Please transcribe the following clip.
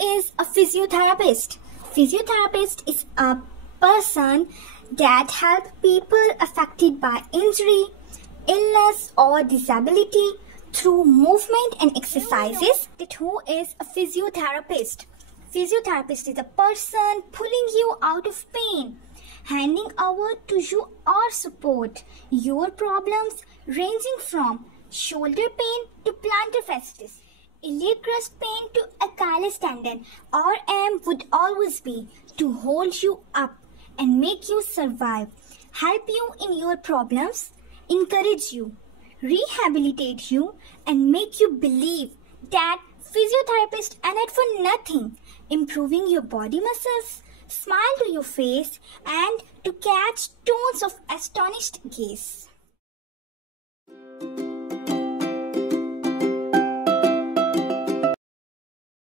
is a physiotherapist? Physiotherapist is a person that helps people affected by injury, illness or disability through movement and exercises. That who is a physiotherapist? Physiotherapist is a person pulling you out of pain, handing over to you or support your problems ranging from shoulder pain to plantar fasciitis, iliac crust pain to Achilles tendon. Our aim would always be to hold you up and make you survive, help you in your problems, encourage you, rehabilitate you, and make you believe that physiotherapists are not for nothing, improving your body muscles, smile to your face, and to catch tones of astonished gaze.